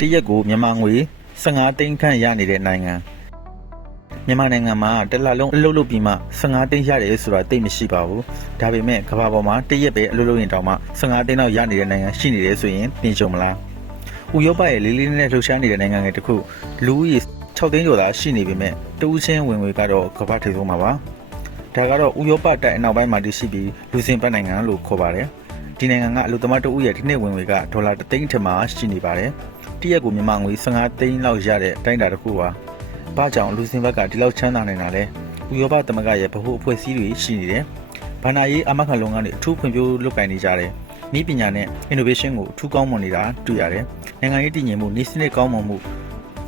တရက်ကိုမြန်မာငွေ15သိန်းခန့်ရနေတဲ့နိုင်ငံမြန်မာနိုင်ငံမှာတစ်လလုံးအလုပ်လုပ်ပြီးမှ15သိန်းရတယ်ဆိုတာသိမရှိပါဘူးဒါပေမဲ့ကမ္ဘာပေါ်မှာတရက်ပဲအလုပ်လုပ်ရင်တောင်မှ15သိန်းလောက်ရနေတဲ့နိုင်ငံရှိနေတယ်ဆိုရင်ပြင်ကြုံမလားဥရောပရဲ့လေးလေးနက်နက်လှုပ်ရှားနေတဲ့နိုင်ငံတွေတခုလူဦးရေ6သိန်းကျော်သာရှိနေပေမဲ့တဦးချင်းဝင်ငွေကတော့ကမ္ဘာထိပ်ဆုံးမှာပါဒါကတော့ဥရောပတိုက်အနောက်ပိုင်းမှာတည်ရှိပြီးလူစင်ပတ်နိုင်ငံလို့ခေါ်ပါတယ်ဒီနိုင်ငံကအလုပ်သမားတဦးရဲ့ဒီနှစ်ဝင်ငွေကဒေါ်လာ3သိန်းထက်မှရှိနေပါတယ်တရက်ကိုမြန်မာငွေ15သိန်းလောက်ရတဲ့အတိုင်းအတာတစ်ခုပါဘာကြောင့်လူစင်ဘက်ကဒီလောက်ချမ်းသာနေတာလဲဥရောပသမဂ္ဂရဲ့ဗဟိုအဖွဲ့အစည်းတွေရှိနေတယ်။ဘာသာရေးအာမခံလုပ်ငန်းတွေအထူးဖွံ့ဖြိုးလုပ်ကိုင်နေကြတယ်။နည်းပညာနဲ့ innovation ကိုအထူးကောင်းမွန်နေတာတွေ့ရတယ်။နိုင်ငံရေးတည်ငြိမ်မှုနည်းစနစ်ကောင်းမွန်မှု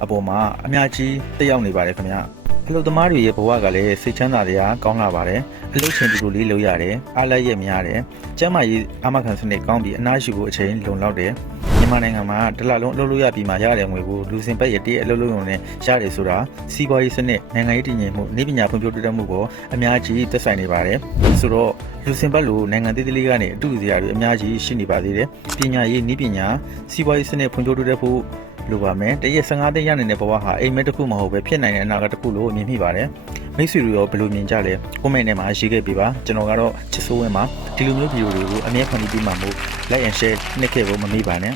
အပေါ်မှာအများကြီးတက်ရောက်နေပါတယ်ခင်ဗျာ။အလုပ်သမားတွေရဲ့ဘဝကလည်းစိတ်ချမ်းသာတရားကောင်းလာပါတယ်။အလုပ်ရှင်တူလေးလုပ်ရတယ်။အားလက်ရများတယ်။ကျန်းမာရေးအာမခံစနစ်ကောင်းပြီးအနားယူဖို့အချိန်လုံလောက်တယ်။မြန်မာနိုင်ငံမှာတစ်လလုံးအလုပ်လုပ်ရပြီးမှရတဲ့ငွေကိုလူစင်ဘက်ရဲ့တည်းအလုပ်လုပ်ရုံနဲ့ရတယ်ဆိုတာစီးပွားရေးစနစ်နိုင်ငံရေးတည်ငြိမ်မှုနည်းပညာဖွံ့ဖြိုးတိုးတက်မှုပေါ်အများကြီးသက်ဆိုင်နေပါတယ်ဆိုတော့လူစင်ဘက်လိုနိုင်ငံသေးသေးလေးကနေအတူစရာတွေအများကြီးရှိနေပါသေးတယ်ပညာရေးနည်းပညာစီးပွားရေးစနစ်ဖွံ့ဖြိုးတိုးတက်ဖို့လိုပါမယ်တရက်15သိန်းရနေတဲ့ဘဝဟာအိမ်မက်တစ်ခုမဟုတ်ပဲဖြစ်နိုင်တဲ့အနာဂတ်တစ်ခုလို့မြင်မိပါတယ်မိတ်ဆွေတို့ရောဘယ်လိုမြင်ကြလဲကွန်မန့်ထဲမှာရေးခဲ့ပေးပါကျွန်တော်ကတော့ချစ်စိုးဝင်းပါဒီလိုမျိုးဗီဒီယိုတွေကိုအမြဲဖန်တီးပေးမှာမို့ like and share နှိပ်ခဲ့ဖို့မမေ့ပါနဲ့